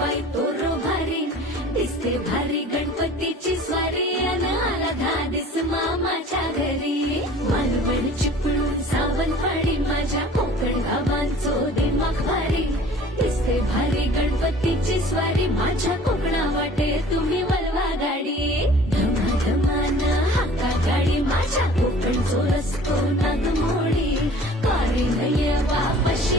बाई तो भारी दिसते भारी गणपतीची स्वारी अन आला धादिस मामाच्या घरी. भारी दिसते भारी गणपतीची स्वारी. माझ्या कोकणा वाटे तुम्ही वळवा गाडी. धमा हाका गाडी. माझ्या कोकण जो रस्तो नागमोडी. कारी नये वापस